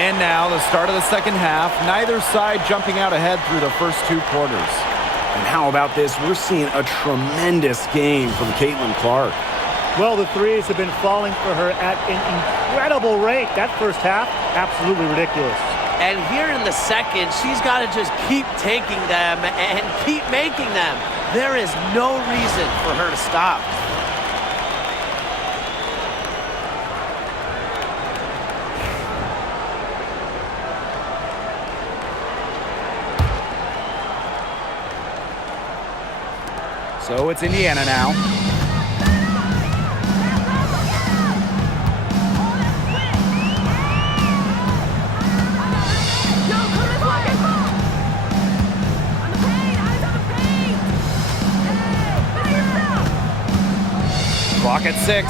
And now the start of the second half. Neither side jumping out ahead through the first 2 quarters. And how about this? We're seeing a tremendous game from Caitlin Clark. Well, the threes have been falling for her at an incredible rate. That first half, absolutely ridiculous. And here in the second, she's got to just keep taking them and keep making them. There is no reason for her to stop. So it's Indiana now. Clock at 6.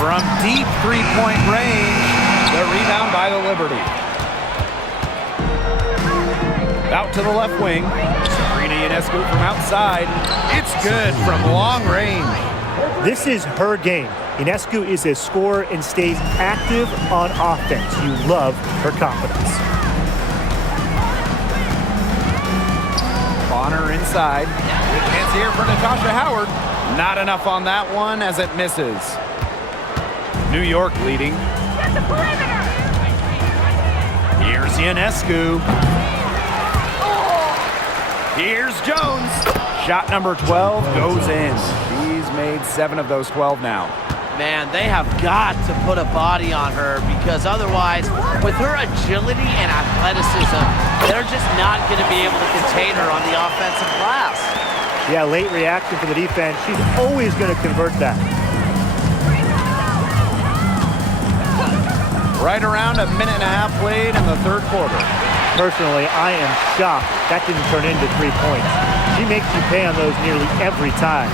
From deep 3-point range, the rebound by the Liberty. Out to the left wing. Sabrina Ionescu from outside. It's good from long range. This is her game. Ionescu is a scorer and stays active on offense. You love her confidence. Bonner inside. Good chance here for Natasha Howard. Not enough on that one as it misses. New York leading. Here's Ionescu. Here's Jones. Shot number 12 goes in. She's made 7 of those 12 now. Man, they have got to put a body on her because otherwise, with her agility and athleticism, they're just not going to be able to contain her on the offensive glass. Yeah, late reaction for the defense. She's always going to convert that. Right around a minute and a half played in the third quarter. Personally, I am shocked that didn't turn into 3 points. She makes you pay on those nearly every time.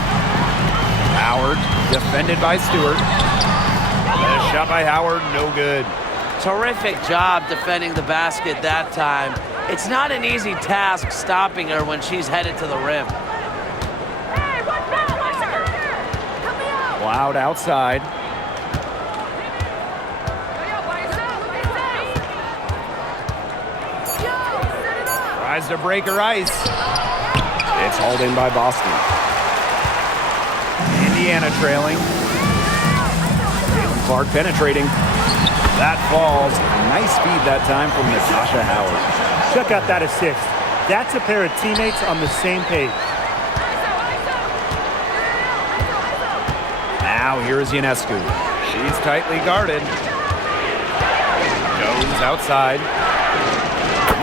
Howard, defended by Stewart. And a shot by Howard, no good. Terrific job defending the basket that time. It's not an easy task stopping her when she's headed to the rim. Loud outside. Tries to break her ice. It's hauled in by Boston. Indiana trailing. Caitlin Clark penetrating. That falls. Nice feed that time from Natasha Howard. Check out that assist. That's a pair of teammates on the same page. Now here's Ionescu. She's tightly guarded. Jones outside.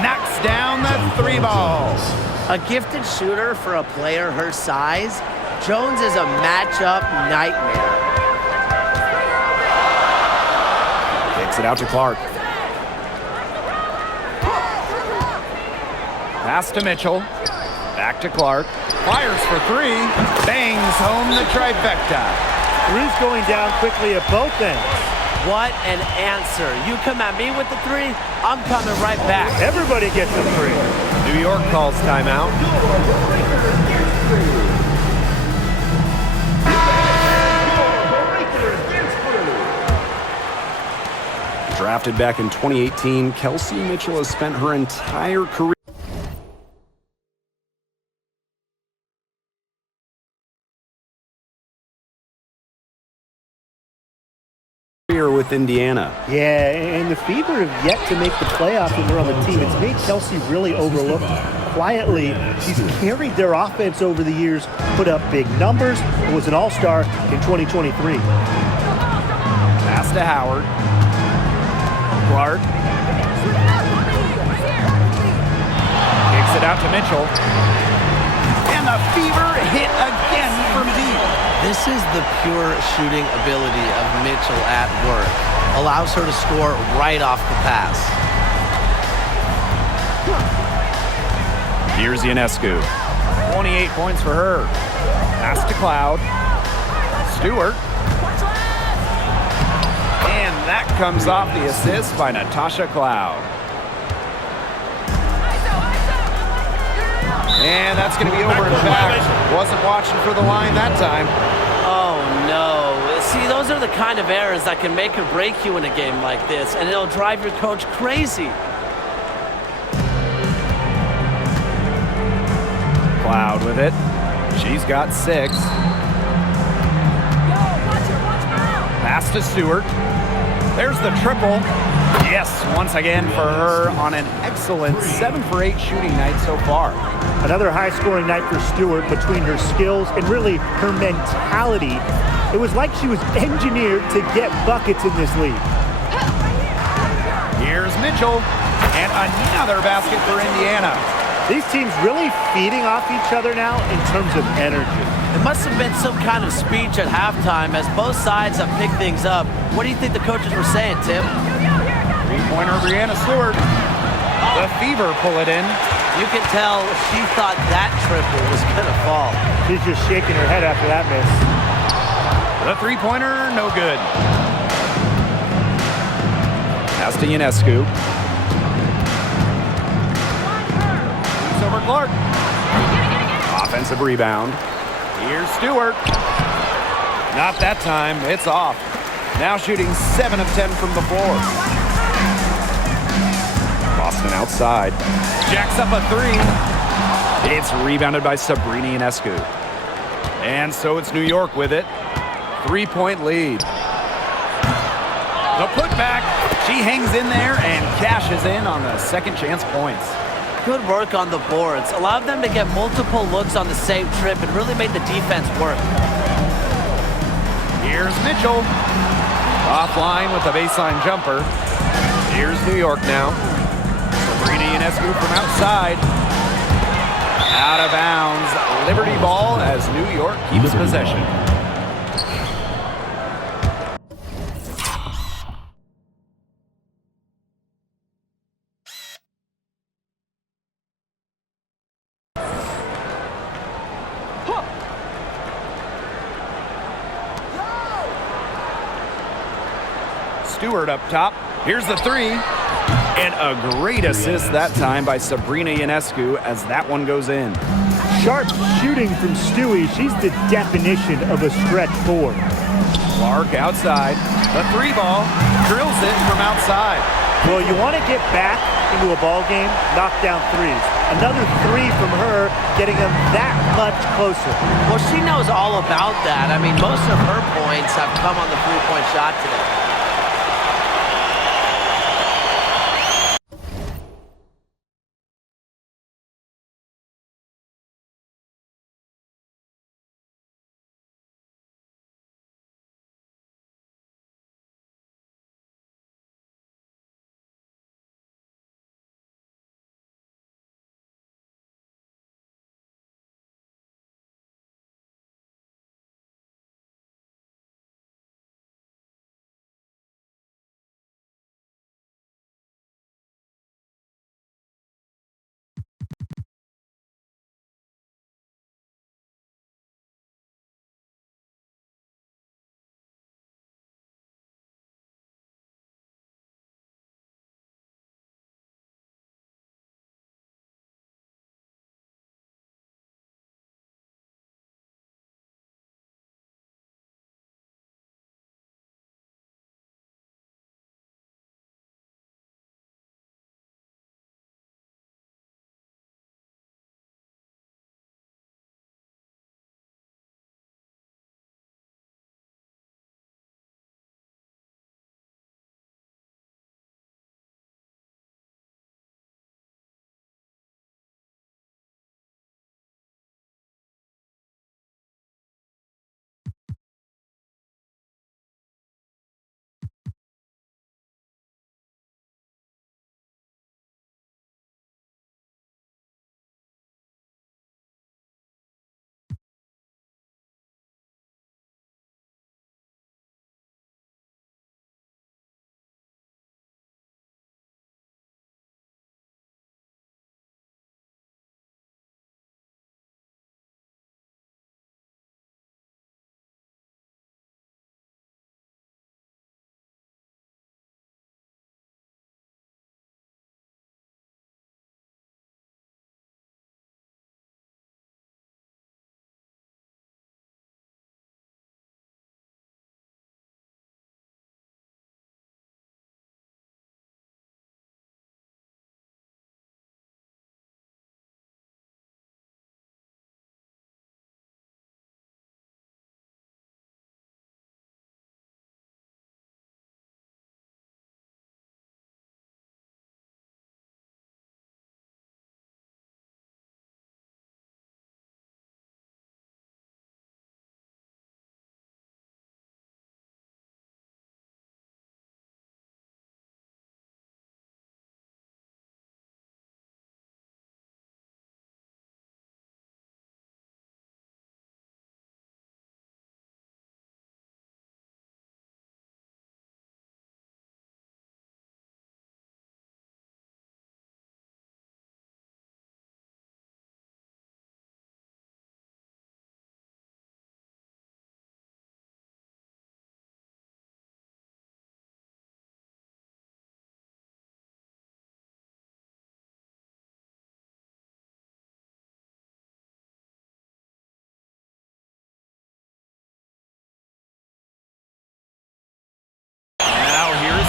Knocks down the 3 ball. A gifted shooter for a player her size, Jones is a matchup nightmare. Kicks it out to Clark. Pass to Mitchell. Back to Clark. Fires for 3. Bangs home the trifecta. Three's going down quickly at both ends. What an answer. You come at me with the 3, I'm coming right back. Everybody gets a 3. New York calls timeout. Drafted back in 2018, Kelsey Mitchell has spent her entire career with Indiana. Yeah, and the Fever have yet to make the playoffs when they're on the team. It's made Kelsey really overlooked. Quietly, she's carried their offense over the years, put up big numbers, was an all-star in 2023. Pass to Howard. Clark. Kicks it out to Mitchell. And the Fever hit again from deep. This is the pure shooting ability of Mitchell at work. Allows her to score right off the pass. Here's Ionescu. 28 points for her. Pass to Cloud. Stewart. And that comes off the assist by Natasha Cloud. And that's going to be over and back. Wasn't watching for the line that time. Oh no, See, those are the kind of errors that can make or break you in a game like this, and it'll drive your coach crazy. Cloud with it. She's got 6. Pass to Stewart. There's the triple. Yes, once again for her on an excellent 7 for 8 shooting night so far. Another high-scoring night for Stewart. Between her skills and really her mentality, it was like she was engineered to get buckets in this league. Here's Mitchell, and another basket for Indiana. These teams really feeding off each other now in terms of energy. It must have been some kind of speech at halftime as both sides have picked things up. What do you think the coaches were saying, Tim? Three-pointer, Breanna Stewart. The Fever pull it in. You can tell she thought that triple was going to fall. She's just shaking her head after that miss. The three-pointer, no good. Pass to Ionescu. Over Clark. Offensive rebound. Here's Stewart. Not that time. It's off. Now shooting 7 of 10 from the floor. Boston outside. Jacks up a 3. It's rebounded by Sabrina Ionescu. And so it's New York with it. 3-point lead. The putback. She hangs in there and cashes in on the second chance points. Good work on the boards. Allowed them to get multiple looks on the same trip and really made the defense work. Here's Mitchell. Offline with a baseline jumper. Here's New York now. Sabrina Ionescu from outside. Out of bounds. Liberty ball as New York keeps possession. Stewart up top. Here's the 3. And a great assist that time by Sabrina Ionescu as that one goes in. Sharp shooting from Stewie. She's the definition of a stretch 4. Clark outside. The 3 ball. Drills it from outside. Well, you want to get back into a ball game, knock down 3s. Another 3 from her, getting them that much closer. Well, she knows all about that. I mean, most of her points have come on the three-point shot today.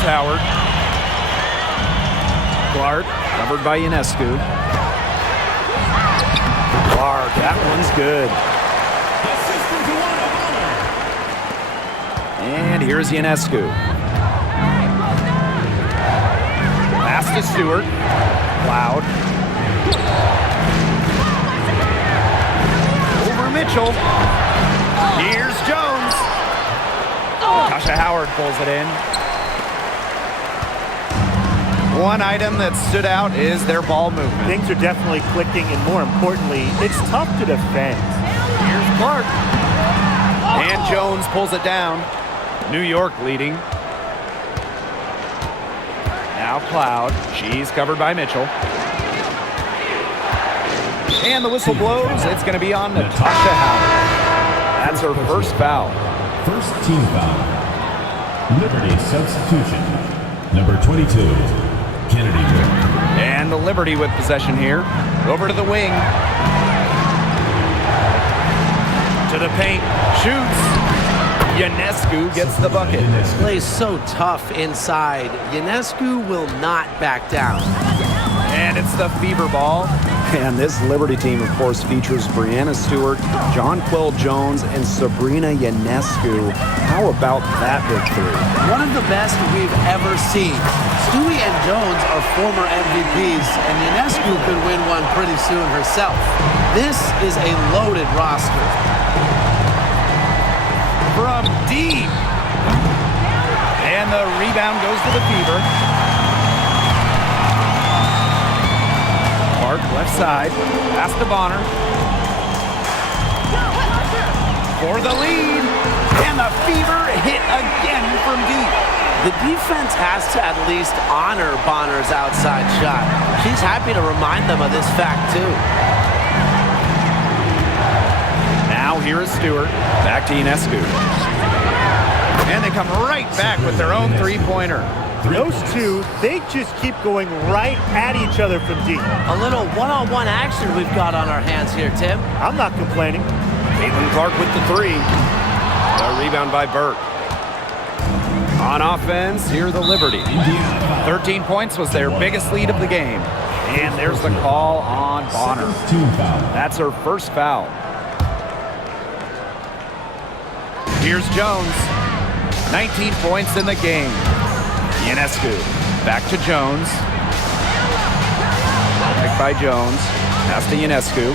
Howard. Clark, covered by Ionescu. Clark, that one's good. And here's Ionescu. Pass to Stewart. Cloud. Over Mitchell. Here's Jones. Tasha Howard pulls it in. One item that stood out is their ball movement. Things are definitely clicking, and more importantly, it's tough to defend. Here's Clark. And Jones pulls it down. New York leading. Now Cloud. She's covered by Mitchell. And the whistle blows. It's going to be on Natasha Howard. That's her first foul. First team foul. Liberty substitution. Number 22, Kennedy York. And the Liberty with possession here. Over to the wing. To the paint. Shoots. Ionescu gets the bucket. Plays so tough inside. Ionescu will not back down. And it's the Fever ball. And this Liberty team, of course, features Brianna Stewart, Jonquel Jones, and Sabrina Ionescu. How about that victory? One of the best we've ever seen. Stewie and Jones are former MVPs, and Ionescu could win one pretty soon herself. This is a loaded roster. From deep. And the rebound goes to the Fever. Clark left side. Pass to Bonner. For the lead. And the Fever hit again from deep. The defense has to at least honor Bonner's outside shot. She's happy to remind them of this fact, too. Now here is Stewart. Back to Ionescu. And they come right back with their own three-pointer. Those two, they just keep going right at each other from deep. A little one-on-one action we've got on our hands here, Tim. I'm not complaining. Caitlin Clark with the three. A rebound by Burke. On offense, here the Liberty. 13 points was their biggest lead of the game. And there's the call on Bonner. Team foul. That's her first foul. Here's Jones. 19 points in the game. Ionescu. Back to Jones. Picked by Jones. Pass to Ionescu.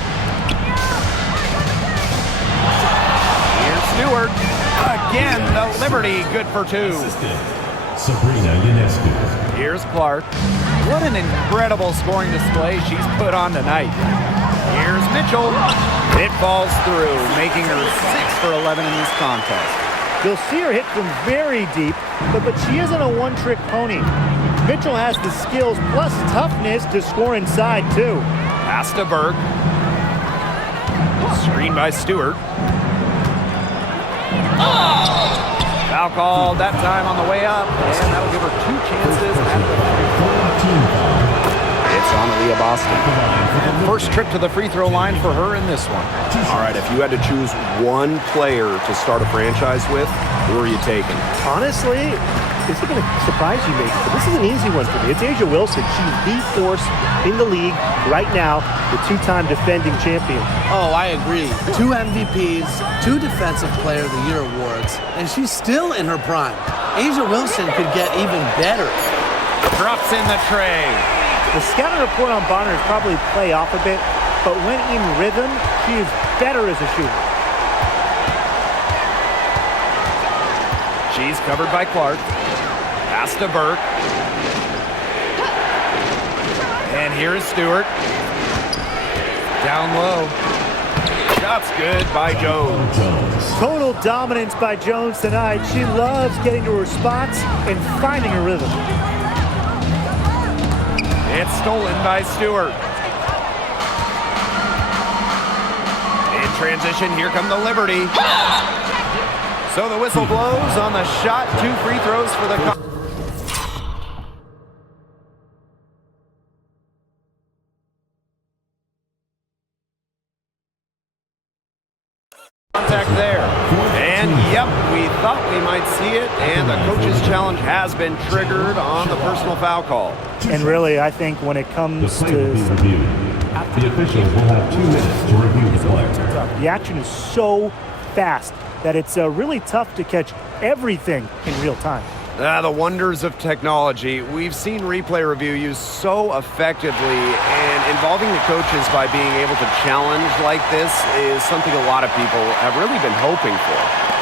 Here's Stewart. Again, the Liberty good for two. Sabrina Ionescu. Here's Clark. What an incredible scoring display she's put on tonight. Here's Mitchell. It falls through, making her 6 for 11 in this contest. You'll see her hit from very deep, but she isn't a one-trick pony. Mitchell has the skills plus toughness to score inside, too. Pass to Burke. Screen by Stewart. Foul called that time on the way up, and that'll give her 2 chances at the Team foul. It's on Leah Boston. First trip to the free throw line for her in this one. All right, if you had to choose one player to start a franchise with, who are you taking? Honestly, this is going to surprise you, maybe, but this is an easy one for me. It's A'ja Wilson. She's the force in the league right now, the 2-time defending champion. Oh, I agree. 2 MVPs, 2 Defensive Player of the Year awards, and she's still in her prime. A'ja Wilson could get even better. Drops in the tray. The scouting report on Bonner is probably play off a bit, but when in rhythm, she is better as a shooter. She's covered by Clark. Pass to Burke. And here is Stewart. Down low. Shot's good by Jones. Total dominance by Jones tonight. She loves getting to her spots and finding her rhythm. It's stolen by Stewart. In transition, here come the Liberty. So the whistle blows on the shot. 2 free throws for the contact there. And yep, we thought we might see it, and the coach's challenge has been triggered on the personal foul call. And really, I think when it The comes play will be to reviewed. The officials will have 2 minutes to review the play. the action is so fast that it's really tough to catch everything in real time. The wonders of technology. We've seen replay review used so effectively, and involving the coaches by being able to challenge like this is something a lot of people have really been hoping for.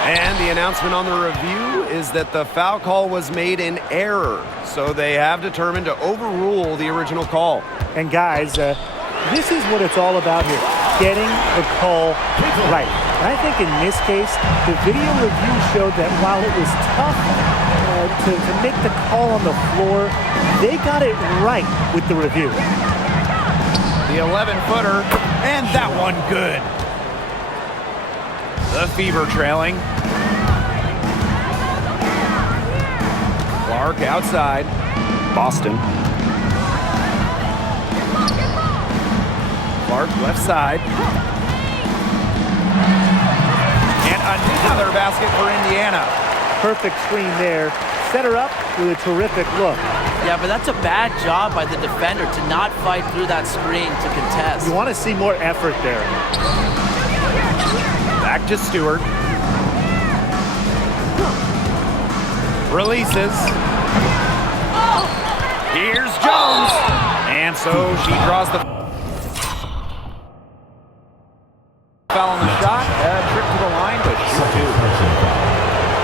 And the announcement on the review is that the foul call was made in error, so they have determined to overrule the original call. And guys, this is what it's all about here, getting the call right. And I think in this case, the video review showed that while it was tough to make the call on the floor, they got it right with the review. The 11-footer, and that one good. The Fever trailing. Clark outside. Boston. Clark left side. And another basket for Indiana. Perfect screen there. Set her up with a terrific look. Yeah, but that's a bad job by the defender to not fight through that screen to contest. You want to see more effort there. Back to Stewart. Releases. Here's Jones. And so she draws the foul on the shot. Trip to the line, but shoot two.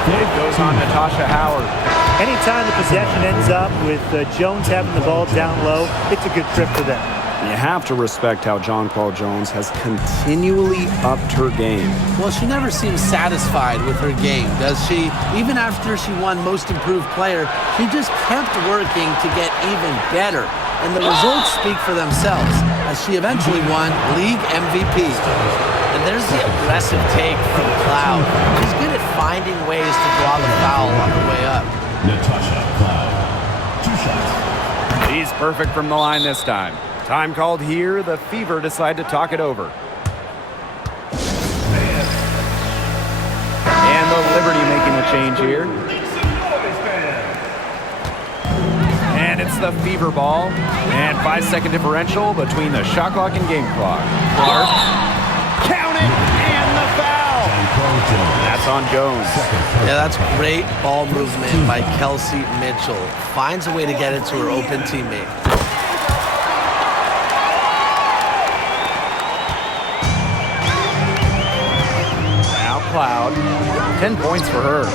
It goes on Natasha Howard. Anytime the possession ends up with Jones having the ball down low, it's a good trip for them. You have to respect how Jonquel Jones has continually upped her game. Well, she never seems satisfied with her game, does she? Even after she won Most Improved Player, she just kept working to get even better. And the results speak for themselves, as she eventually won League MVP. And there's the aggressive take from Cloud. She's good at finding ways to draw the foul on the way up. Natasha Cloud. 2 shots. He's perfect from the line this time. Time called here. The Fever decide to talk it over. And the Liberty making a change here. And it's the Fever ball. And 5-second differential between the shot clock and game clock. Clark. Count it! And the foul! That's on Jones. Yeah, that's great ball movement by Kelsey Mitchell. Finds a way to get it to her open teammate. Now Cloud. 10 points for her.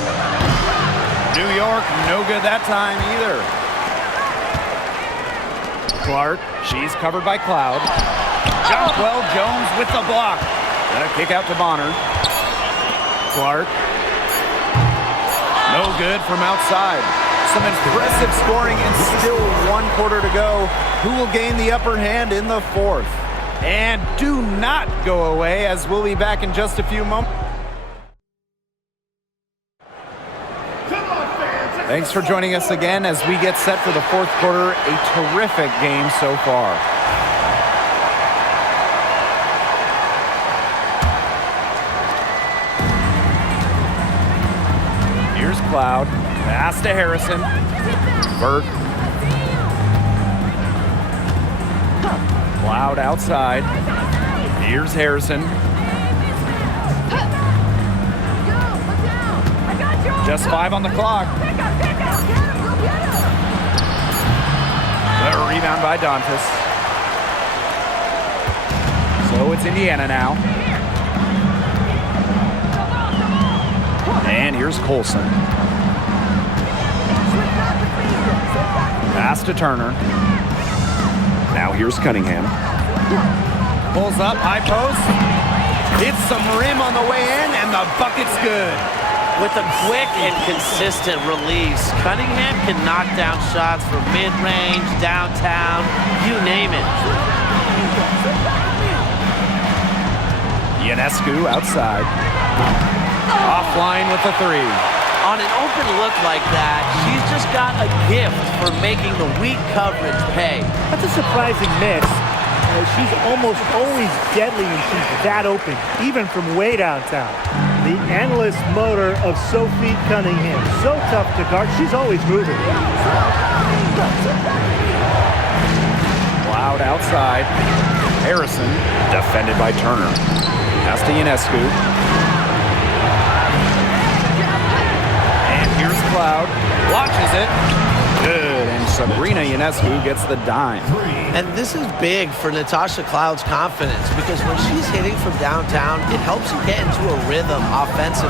New York, no good that time either. Clark, she's covered by Cloud. Jonquel Jones with the block. And a kick out to Bonner. Clark. No good from outside. Some impressive scoring and still 1 quarter to go. Who will gain the upper hand in the 4th? And do not go away, as we'll be back in just a few moments. Thanks for joining us again as we get set for the 4th quarter. A terrific game so far. Here's Cloud. Pass to Harrison. Burke. Cloud outside. Here's Harrison. Just 5 on the clock. The rebound by Dantas. So it's Indiana now. And here's Colson. Pass to Turner. Now here's Cunningham. Pulls up, high post. Hits some rim on the way in, and the bucket's good. With a quick and consistent release, Cunningham can knock down shots from mid-range, downtown, you name it. Ionescu outside. Offline with the 3. On an open look like that, she's just got a gift for making the weak coverage pay. That's a surprising miss. She's almost always deadly when she's that open, even from way downtown. The The endless motor of Sophie Cunningham. So tough to guard. She's always moving. Cloud outside. Harrison defended by Turner. Pass to Ionescu. And here's Cloud. Launches it. Good. And Sabrina Ionescu gets the dime. And this is big for Natasha Cloud's confidence because when she's hitting from downtown, it helps you get into a rhythm offensively.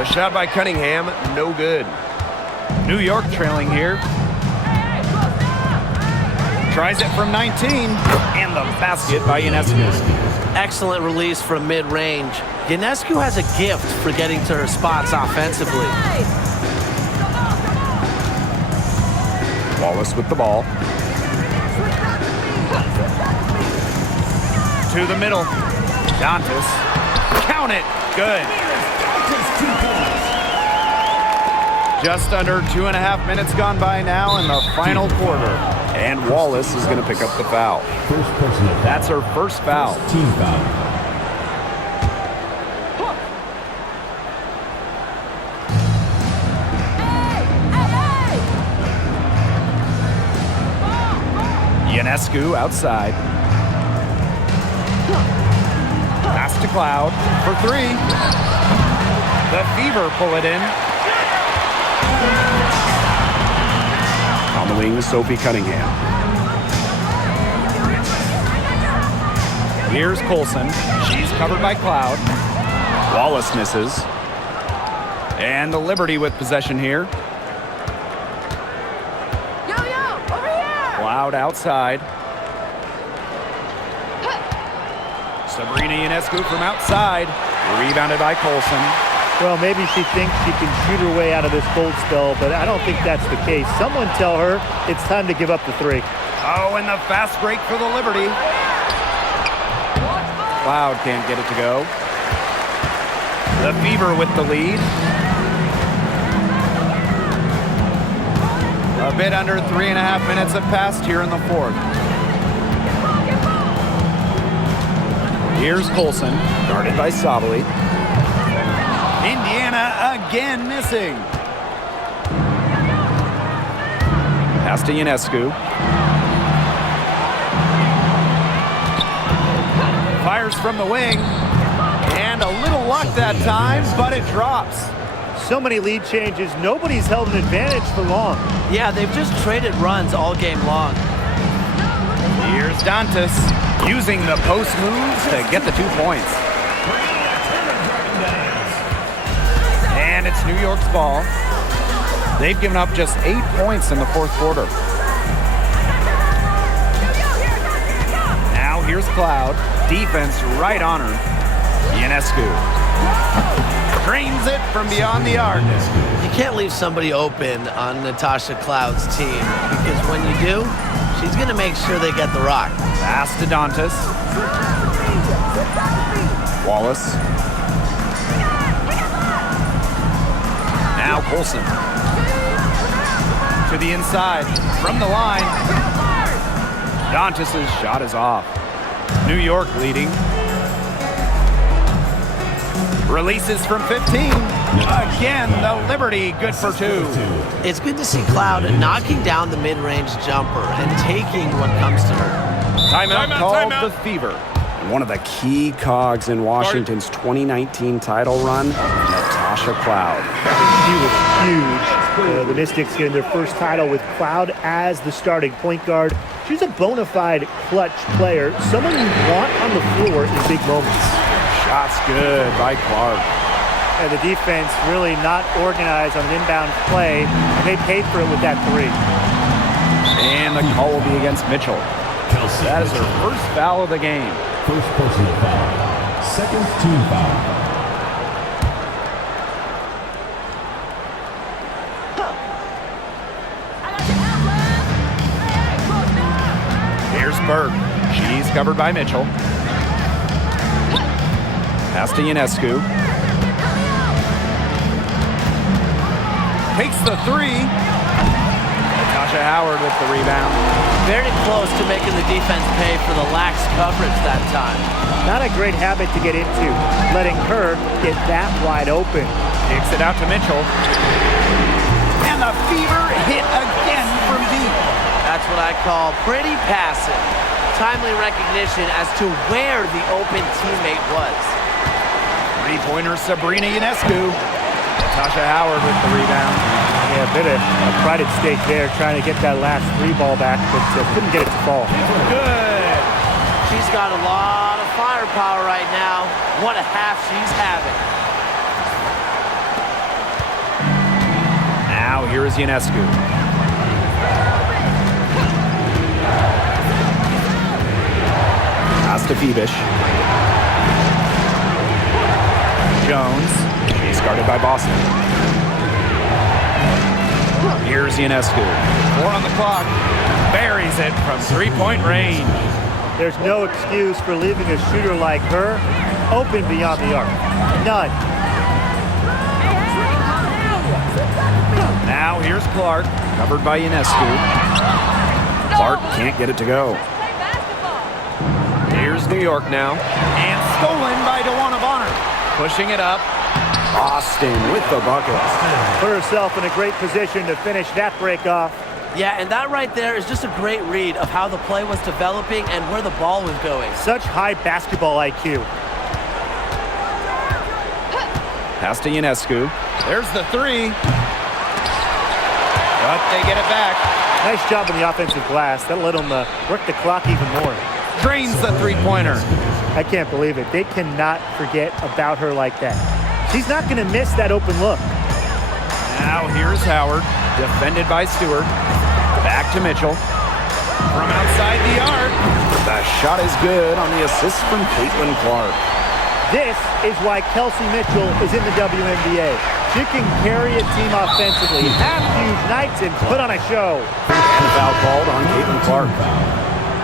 A shot by Cunningham, no good. New York trailing here. Tries it from 19. And the basket by Ionescu. Excellent release from mid-range. Ionescu has a gift for getting to her spots offensively. Wallace with the ball. To the middle. Dantas. Count it. Good. Just under 2.5 minutes gone by now in the final quarter. And Wallace is going to pick up the foul. First personal foul. That's her first foul. Team foul. Ionescu outside. Pass to Cloud for three. The Fever pull it in. On the wing is Sophie Cunningham. Here's Colson. She's covered by Cloud. Wallace misses. And the Liberty with possession here. Cloud outside. Sabrina Ionescu from outside. Rebounded by Colson. Well, maybe she thinks she can shoot her way out of this cold spell, but I don't think that's the case. Someone tell her it's time to give up the three. Oh, and the fast break for the Liberty. Cloud can't get it to go. The Fever with the lead. A bit under 3.5 minutes have passed here in the fourth. Here's Colson, guarded by Sabali. Indiana again missing. Pass to Ionescu. Fires from the wing. And a little luck that time, but it drops. So many lead changes. Nobody's held an advantage for long. Yeah, they've just traded runs all game long. Here's Dantas using the post moves to get the 2 points. And it's New York's ball. They've given up just 8 points in the fourth quarter. Now here's Cloud. Defense right on her. Ionescu drains it from beyond the arc. You can't leave somebody open on Natasha Cloud's team because when you do, she's going to make sure they get the rock. Pass to Dantas. Wallace. Now Colson. To the inside. From the line. Dantas' shot is off. New York leading. Releases from 15. Again, the Liberty good for two. It's good to see Cloud knocking down the mid-range jumper and taking what comes to her. Timeout called the Fever. One of the key cogs in Washington's 2019 title run, Natasha Cloud. She was huge. The Mystics getting their first title with Cloud as the starting point guard. She's a bona fide clutch player, someone you want on the floor in big moments. Shots good by Clark. And the defense really not organized on an inbound play, and they paid for it with that three. And the call will be against Mitchell. That is her first foul of the game. First personal foul. Second team foul. Here's Burke. She's covered by Mitchell. Pass to Ionescu. Takes the three. Natasha Howard with the rebound. Very close to making the defense pay for the lax coverage that time. Not a great habit to get into, letting her get that wide open. Kicks it out to Mitchell. And the Fever hit again from deep. That's what I call pretty passive. Timely recognition as to where the open teammate was. Three-pointer Sabrina Ionescu. Natasha Howard with the rebound. Yeah, a bit of a pride at stake there, trying to get that last three ball back, but couldn't get it to fall. Good. She's got a lot of firepower right now. What a half she's having. Now here is Ionescu. Pass to Phoebish. Jones. She's guarded by Boston. Here's Ionescu. 4 on the clock. Buries it from three-point range. There's no excuse for leaving a shooter like her open beyond the arc. None. Now here's Clark, covered by Ionescu. Clark can't get it to go. Here's New York now. And stolen by DeWanna Bonner. Pushing it up. Boston with the buckets. Put herself in a great position to finish that break off. Yeah, and that right there is just a great read of how the play was developing and where the ball was going. Such high basketball IQ. Pass to Ionescu. There's the three. But they get it back. Nice job on the offensive glass. That'll let them work the clock even more. Drains the three-pointer. I can't believe it. They cannot forget about her like that. She's not going to miss that open look. Now here's Howard, defended by Stewart. Back to Mitchell. From outside the arc. The shot is good on the assist from Caitlin Clark. This is why Kelsey Mitchell is in the WNBA. She can carry a team offensively, have huge nights, and put on a show. And a foul called on Caitlin Clark.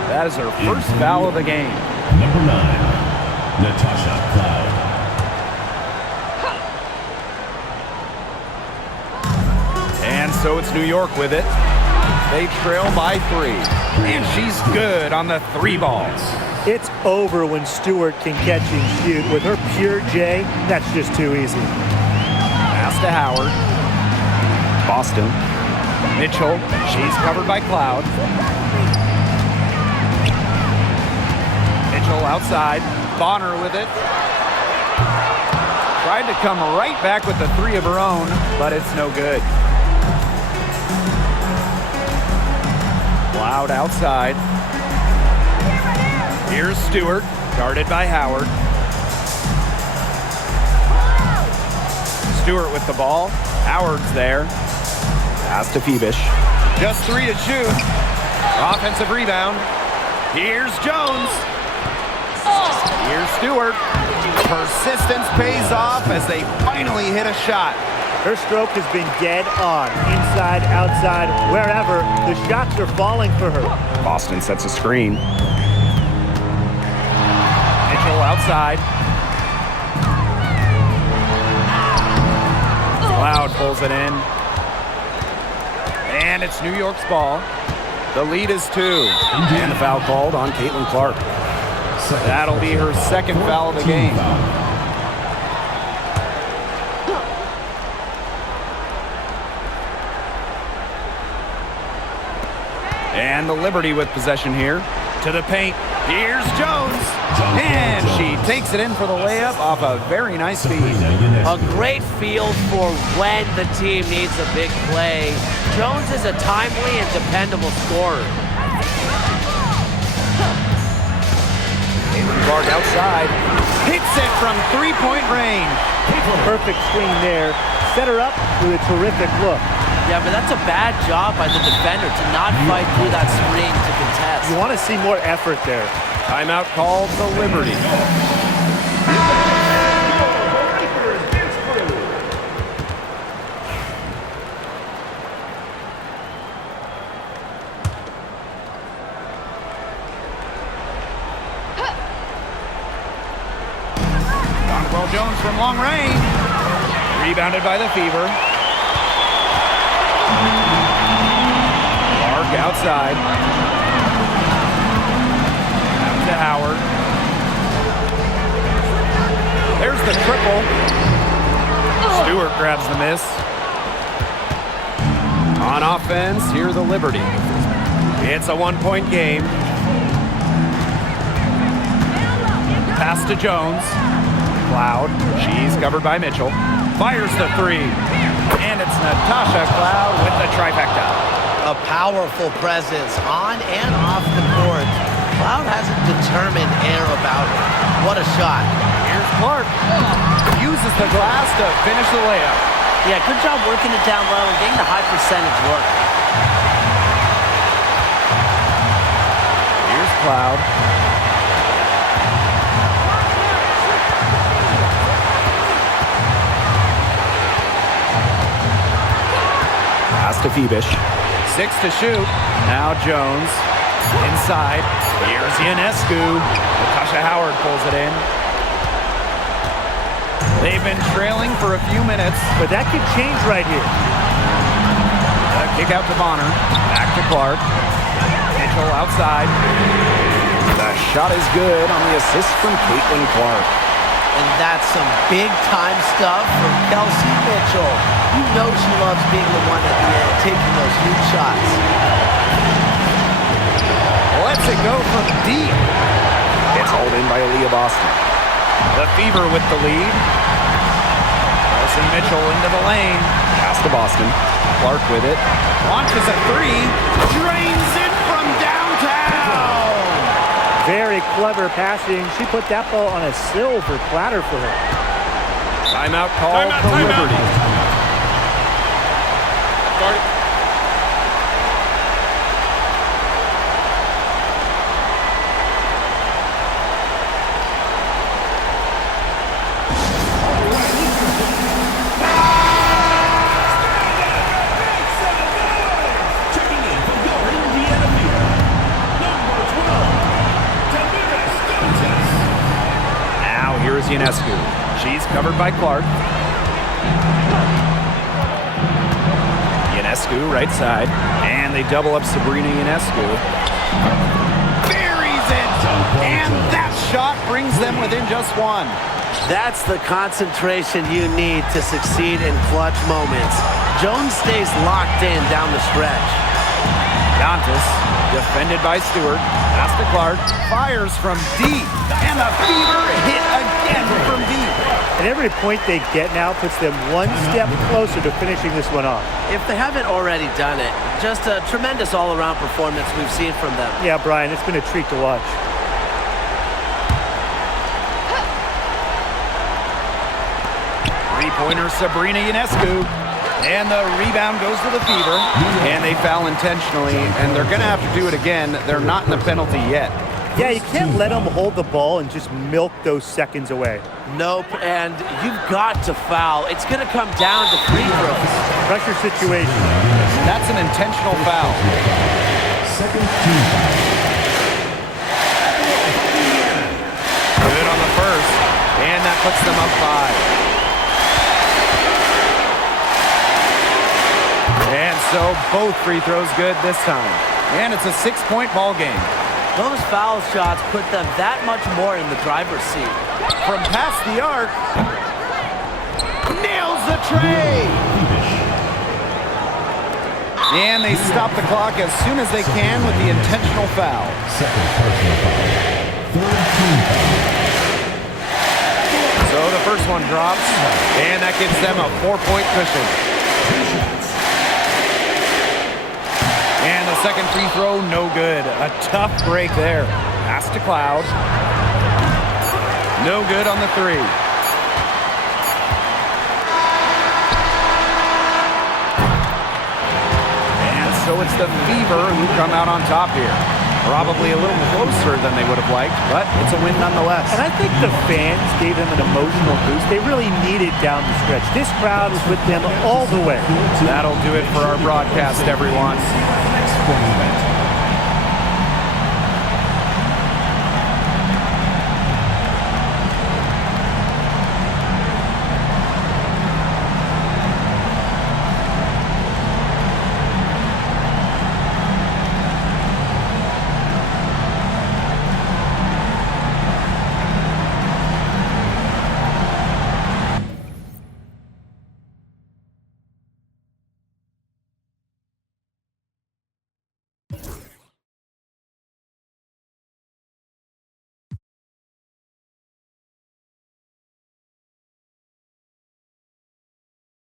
That is her first foul of the game. Number 9, Natasha Cloud. And so it's New York with it. They trail by 3. And she's good on the 3 balls. It's over when Stewart can catch and shoot. With her pure J, that's just too easy. Pass to Howard. Boston. Mitchell. She's covered by Cloud. Mitchell outside. Bonner with it. Tried to come right back with the 3 of her own, but it's no good. Cloud outside. Here's Stewart, guarded by Howard. Stewart with the ball. Howard's there. Pass to Phoebish. Just 3 to shoot. Offensive rebound. Here's Jones. Here's Stewart. Persistence pays off as they finally hit a shot. Her stroke has been dead on. Inside, outside, wherever. The shots are falling for her. Boston sets a screen. Mitchell outside. Cloud pulls it in. And it's New York's ball. The lead is 2. And a foul called on Caitlin Clark. That'll be her second foul of the game. And the Liberty with possession here. To the paint. Here's Jones. And she takes it in for the layup off a very nice feed. A great feel for when the team needs a big play. Jones is a timely and dependable scorer. Caitlin Clark outside. Hits it from three-point range. Perfect screen there. Set her up with a terrific look. Yeah, but that's a bad job by the defender to not fight through that screen to contest. You want to see more effort there. Timeout called the Liberty. Donwell Jones from long range. Rebounded by the Fever. outside. Out to Howard. There's the triple. Stewart grabs the miss. On offense, here the Liberty. It's a one-point game. Pass to Jones. Cloud. She's covered by Mitchell. Fires the three. And it's Natasha Cloud with the trifecta. A powerful presence on and off the court. Cloud has a determined air about her. What a shot. Here's Clark. Uses the glass to finish the layup. Yeah, good job working it down low and getting the high percentage work. Here's Cloud. Pass to Phoebish. 6 to shoot. Now Jones. Inside. Here's Ionescu. Natasha Howard pulls it in. They've been trailing for a few minutes. But that could change right here. Kick out to Bonner. Back to Clark. Mitchell outside. The shot is good on the assist from Caitlin Clark. And that's some big-time stuff from Kelsey Mitchell. You know she loves being the one at the end, taking those huge shots. Lets it go from deep. It's hauled in by Aaliyah Boston. The Fever with the lead. Wilson Mitchell into the lane. Pass to Boston. Clark with it. Launches a three. Drains it from downtown. Very clever passing. She put that ball on a silver platter for her. Timeout call for Liberty. Here's Ionescu. She's covered by Clark. Ionescu, right side. And they double up Sabrina Ionescu. Buries it! And that shot brings them within just one. That's the concentration you need to succeed in clutch moments. Jones stays locked in down the stretch. Dantas, defended by Stewart. Pass to Clark. Fires from deep. And the Fever hit again from deep. And every point they get now puts them one step closer to finishing this one off. If they haven't already done it, just a tremendous all-around performance we've seen from them. Yeah, Brian, it's been a treat to watch. Three-pointer Sabrina Ionescu. And the rebound goes to the Fever. And they foul intentionally, and they're going to have to do it again. They're not in the penalty yet. Yeah, you can't let them hold the ball and just milk those seconds away. Nope, and you've got to foul. It's going to come down to free throws. Pressure situation. That's an intentional foul. Second team foul. Good on the first, and that puts them up 5. And so both free throws good this time. And it's a 6-point ball game. Those foul shots put them that much more in the driver's seat. From past the arc, nails the tray. And they stop the clock as soon as they can with the intentional foul. Second personal foul. Third team foul. So the first one drops, and that gives them a 4-point cushion. And the second free throw, no good. A tough break there. Pass to Cloud. No good on the three. And so it's the Fever who come out on top here. Probably a little closer than they would have liked, but it's a win nonetheless. And I think the fans gave them an emotional boost. They really needed down the stretch. This crowd was with them all the way. That'll do it for our broadcast, everyone. Next sporting event.